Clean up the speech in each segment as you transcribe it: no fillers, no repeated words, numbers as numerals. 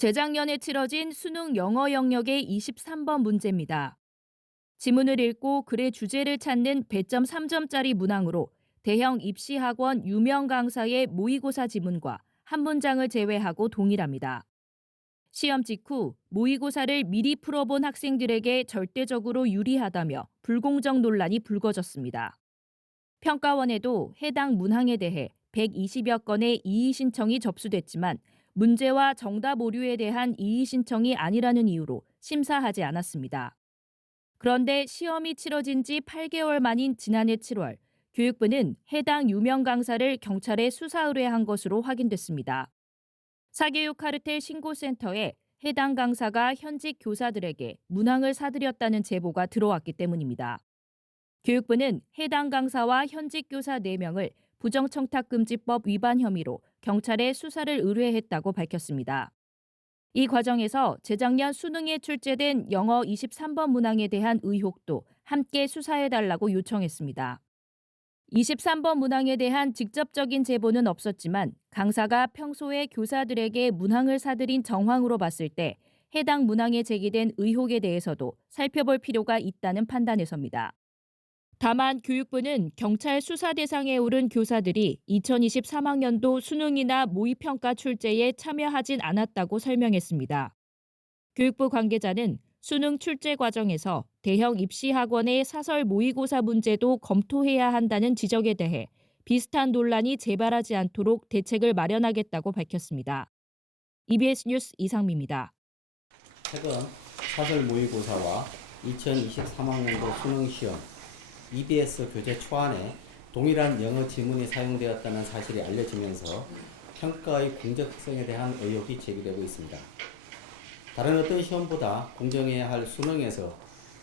재작년에 치러진 수능 영어 영역의 23번 문제입니다. 지문을 읽고 글의 주제를 찾는 배점 3점짜리 문항으로 대형 입시학원 유명 강사의 모의고사 지문과 한 문장을 제외하고 동일합니다. 시험 직후 모의고사를 미리 풀어본 학생들에게 절대적으로 유리하다며 불공정 논란이 불거졌습니다. 평가원에도 해당 문항에 대해 120여 건의 이의 신청이 접수됐지만 문제와 정답 오류에 대한 이의 신청이 아니라는 이유로 심사하지 않았습니다. 그런데 시험이 치러진 지 8개월 만인 지난해 7월, 교육부는 해당 유명 강사를 경찰에 수사 의뢰한 것으로 확인됐습니다. 사교육 카르텔 신고센터에 해당 강사가 현직 교사들에게 문항을 사들였다는 제보가 들어왔기 때문입니다. 교육부는 해당 강사와 현직 교사 4명을 부정청탁금지법 위반 혐의로 경찰에 수사를 의뢰했다고 밝혔습니다. 이 과정에서 재작년 수능에 출제된 영어 23번 문항에 대한 의혹도 함께 수사해달라고 요청했습니다. 23번 문항에 대한 직접적인 제보는 없었지만 강사가 평소에 교사들에게 문항을 사들인 정황으로 봤을 때 해당 문항에 제기된 의혹에 대해서도 살펴볼 필요가 있다는 판단에서입니다. 다만 교육부는 경찰 수사 대상에 오른 교사들이 2023학년도 수능이나 모의평가 출제에 참여하진 않았다고 설명했습니다. 교육부 관계자는 수능 출제 과정에서 대형 입시학원의 사설 모의고사 문제도 검토해야 한다는 지적에 대해 비슷한 논란이 재발하지 않도록 대책을 마련하겠다고 밝혔습니다. EBS 뉴스 이상미입니다. 최근 사설 모의고사와 2023학년도 수능시험 EBS 교재 초안에 동일한 영어 지문이 사용되었다는 사실이 알려지면서 평가의 공정성에 대한 의혹이 제기되고 있습니다. 다른 어떤 시험보다 공정해야 할 수능에서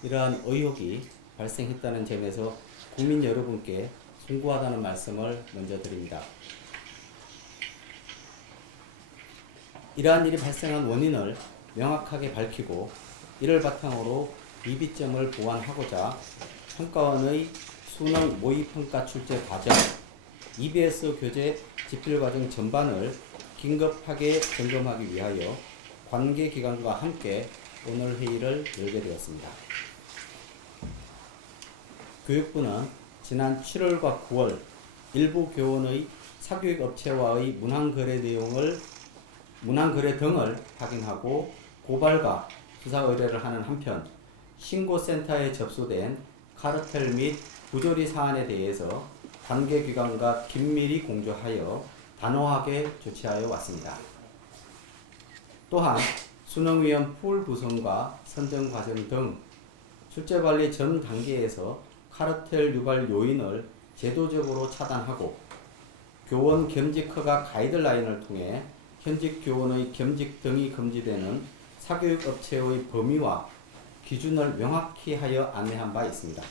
이러한 의혹이 발생했다는 점에서 국민 여러분께 송구하다는 말씀을 먼저 드립니다. 이러한 일이 발생한 원인을 명확하게 밝히고 이를 바탕으로 미비점을 보완하고자 평가원의 수능 모의평가 출제 과정, EBS 교재 집필 과정 전반을 긴급하게 점검하기 위하여 관계기관과 함께 오늘 회의를 열게 되었습니다. 교육부는 지난 7월과 9월 일부 교원의 사교육 업체와의 문항거래 등을 확인하고 고발과 수사 의뢰를 하는 한편 신고센터에 접수된 카르텔 및 부조리 사안에 대해서 관계기관과 긴밀히 공조하여 단호하게 조치하여 왔습니다. 또한 수능위원 풀 구성과 선정 과정 등 출제관리 전 단계에서 카르텔 유발 요인을 제도적으로 차단하고 교원 겸직 허가 가이드라인을 통해 현직 교원의 겸직 등이 금지되는 사교육 업체의 범위와 기준을 명확히 하여 안내한 바 있습니다.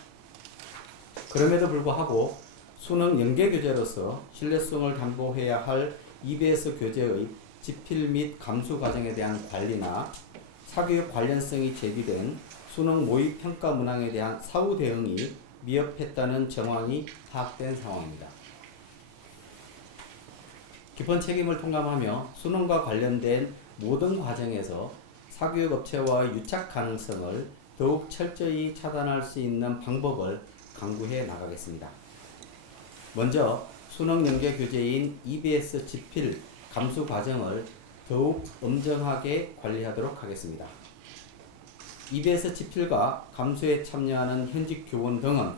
그럼에도 불구하고 수능 연계 교재로서 신뢰성을 담보해야 할 EBS 교재의 집필 및 감수 과정에 대한 관리나 사교육 관련성이 제기된 수능 모의 평가 문항에 대한 사후 대응이 미흡했다는 정황이 파악된 상황입니다. 깊은 책임을 통감하며 수능과 관련된 모든 과정에서 사교육 업체와의 유착 가능성을 더욱 철저히 차단할 수 있는 방법을 강구해 나가겠습니다. 먼저 수능 연계 교재인 EBS 집필 감수 과정을 더욱 엄정하게 관리하도록 하겠습니다. EBS 집필과 감수에 참여하는 현직 교원 등은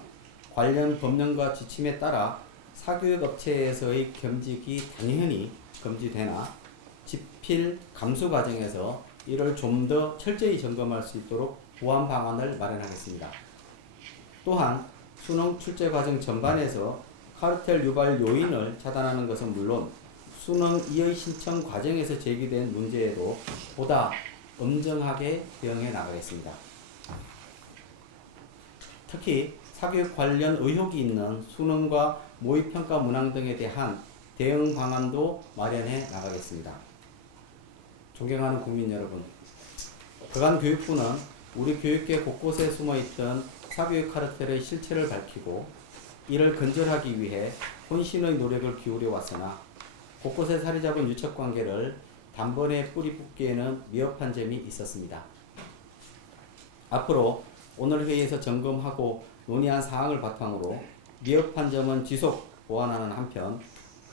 관련 법령과 지침에 따라 사교육 업체에서의 겸직이 당연히 금지되나 집필 감수 과정에서 이를 좀 더 철저히 점검할 수 있도록 보완 방안을 마련하겠습니다. 또한 수능 출제 과정 전반에서 카르텔 유발 요인을 차단하는 것은 물론 수능 이의 신청 과정에서 제기된 문제에도 보다 엄정하게 대응해 나가겠습니다. 특히 사교육 관련 의혹이 있는 수능과 모의평가 문항 등에 대한 대응 방안도 마련해 나가겠습니다. 존경하는 국민 여러분, 그간 교육부는 우리 교육계 곳곳에 숨어있던 사교육 카르텔의 실체를 밝히고 이를 근절하기 위해 혼신의 노력을 기울여 왔으나 곳곳에 자리 잡은 유착관계를 단번에 뿌리 뽑기에는 미흡한 점이 있었습니다. 앞으로 오늘 회의에서 점검하고 논의한 사항을 바탕으로 미흡한 점은 지속 보완하는 한편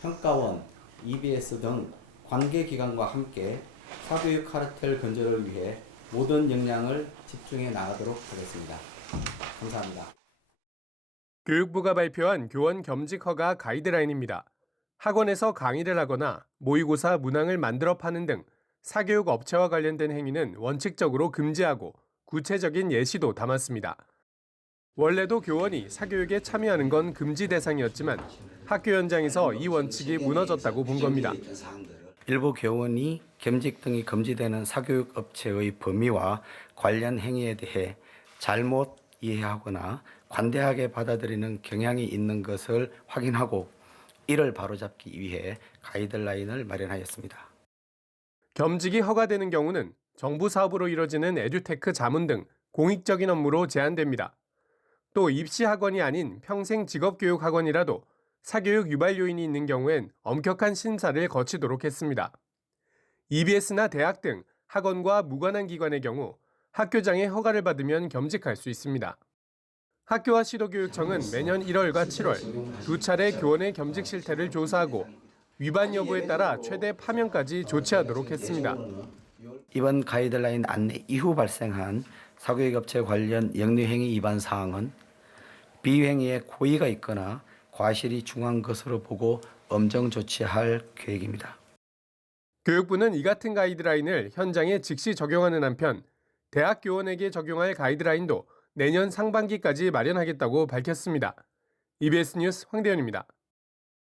평가원, EBS 등 관계기관과 함께 사교육 카르텔 근절을 위해 모든 역량을 집중해 나가도록 하겠습니다. 감사합니다. 교육부가 발표한 교원 겸직 허가 가이드라인입니다. 학원에서 강의를 하거나 모의고사 문항을 만들어 파는 등 사교육 업체와 관련된 행위는 원칙적으로 금지하고 구체적인 예시도 담았습니다. 원래도 교원이 사교육에 참여하는 건 금지 대상이었지만 학교 현장에서 이 원칙이 무너졌다고 본 겁니다. 일부 교원이 겸직 등이 금지되는 사교육 업체의 범위와 관련 행위에 대해 잘못 이해하거나 관대하게 받아들이는 경향이 있는 것을 확인하고 이를 바로잡기 위해 가이드라인을 마련하였습니다. 겸직이 허가되는 경우는 정부 사업으로 이뤄지는 에듀테크 자문 등 공익적인 업무로 제한됩니다. 또 입시학원이 아닌 평생 직업교육학원이라도 사교육 유발 요인이 있는 경우엔 엄격한 심사를 거치도록 했습니다. EBS나 대학 등 학원과 무관한 기관의 경우 학교장의 허가를 받으면 겸직할 수 있습니다. 학교와 시도교육청은 매년 1월과 7월 두 차례 교원의 겸직 실태를 조사하고 위반 여부에 따라 최대 파면까지 조치하도록 했습니다. 이번 가이드라인 안내 이후 발생한 사교육업체 관련 영리행위 위반 사항은 비행위에 고의가 있거나 과실이 중한 것으로 보고 엄정 조치할 계획입니다. 교육부는 이 같은 가이드라인을 현장에 즉시 적용하는 한편 대학 교원에게 적용할 가이드라인도 내년 상반기까지 마련하겠다고 밝혔습니다. EBS 뉴스 황대현입니다.